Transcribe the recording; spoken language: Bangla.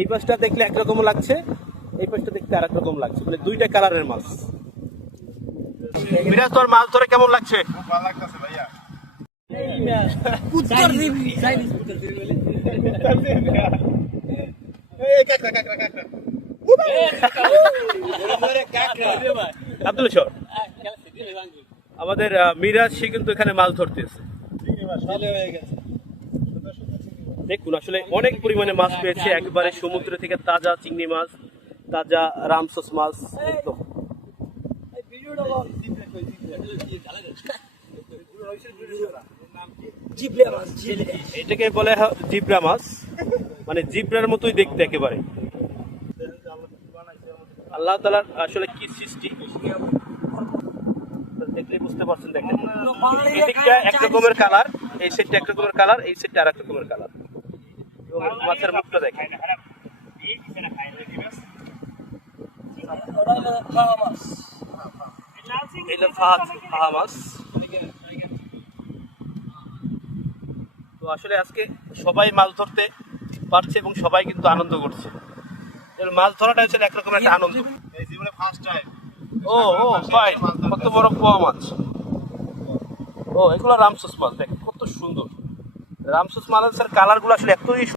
এই পাশটা দেখলে একরকম লাগছে, এই পাশটা দেখতে আর একরকম লাগছে, মানে দুইটা কালারের মাছ। মিরাজ, তোর মাছ ধরে কেমন লাগছে? খুব ভালো লাগতেছে ভাইয়া। আব্দুল শর, আমাদের মিরাজ সে কিন্তু এখানে মাছ ধরতেছে। দেখুন আসলে অনেক পরিমাণে মাছ পেয়েছে, একেবারে সমুদ্র থেকে তাজা চিংড়ি মাছ, তাজা রামসস মাছ একদম। এটাকে বলে জিব্রা মাছ, মানে জিব্রার মতোই দেখতে একেবারে। আল্লাহ তাআলার আসলে কি সৃষ্টি দেখলে বুঝতে পারছেন। দেখেন এই দিকটা এক রকমের কালার, এই সেটটা এক রকমের কালার, এই সেটটা আর এক রকমের কালার। মাছের মুখটা দেখেন। এটা ফাহা মাছ। তো আসলে আজকে সবাই মাছ ধরতে পারছে এবং সবাই কিন্তু আনন্দ করছে। মাছ ধরাটা হচ্ছে একরকম একটা আনন্দ। এই জীবনে ফার্স্ট টাইম। ও ও ভাই, কত বড় পোয়া মাছ! ও, এগুলো রামসস মাছ, দেখেন কত সুন্দর। রামসস মাছের কালার গুলো আসলে এতই